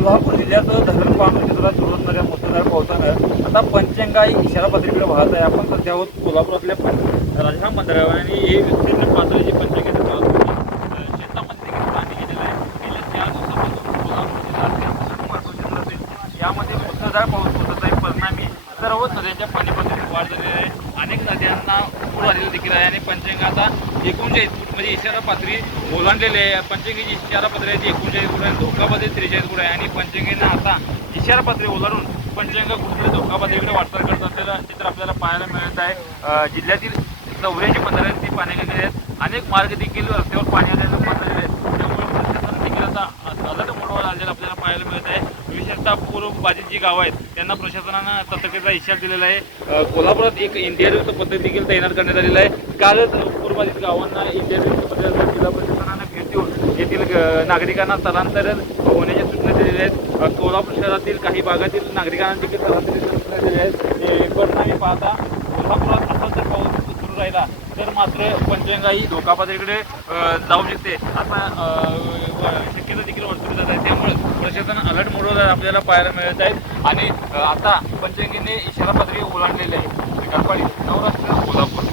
कोल्हापूर जिल्ह्याचं धरण पाहणं चित्रात सुरतनगर मुसळधार पावसानं आता पंचगंगा इशारा पातळीकडे वाहत आहे. आपण सध्या आहोत कोल्हापुरातल्या राजाराम मंदिरावर आणि हे विस्तीर्ण पातळीचे पंचगंगेचं शेतामध्ये देखील पाणी गेलेलं आहे. गेल्या 4 दिवसापासून कोल्हापूर जिल्ह्यात असेल यामध्ये मुसळधार पाऊस होत आहे. परिणामी सर्व नद्यांच्या पाणी पातळीत वाढ झालेली आहे. अनेक नद्यांना पूर आलेला देखील आहे आणि पंचगंगा आता 39 फूट म्हणजे इशारा पातळी ओलांडलेली आहे. पंचगंगेची इशारा पातळी 39 फूट आहे, धोका पातळी 43 फूट आहे आणि पंचगंगेनं आता इशारा पातळी ओलांडून पंचगंगा कुठेतरी धोका पातळीकडे वाटचाल करत असलेलं चित्र आपल्याला पाहायला मिळत आहे. जिल्ह्यातील 84 बंधाऱ्यांची पाणी गेलेली आहेत. अनेक मार्ग देखील रस्त्यावर पाणी आलेलं बंद आहेत. त्यामुळे प्रशासन देखील आता अलर्ट मोडवर आलेलं आपल्याला पाहायला मिळत आहे. विशेषतः पूरबाधित जी गावं आहेत त्यांना प्रशासनानं सतर्कतेचा इशारा दिलेला आहे. कोल्हापुरात एक इंडिया पद्धत देखील तैनात करण्यात आलेला आहे. कालच पूरबाधित गावांना इंडिया पद्धत जिल्हा प्रशासनानं भेट देऊन येथील नागरिकांना स्थलांतर होण्याच्या सूचना दिलेल्या आहेत. कोल्हापूर शहरातील काही भागातील नागरिकांना देखील स्थलांतरित सूचना दिलेल्या आहेत. परिणामी पाहता कोल्हापुरात असा जर पाऊस सुरू राहिला तर मात्र पंचगंगा ही धोका पातळीकडे जाऊ शकते असा शक्यता देखील वर्तवली जात आहे. त्यामुळे प्रशासन अलर्ट मोडवर आपल्याला पाहायला मिळत आहेत आणि आता पंचगंगेने इशारा पातळी ओलांडलेली आहे. नवरात्र कोल्हापूर.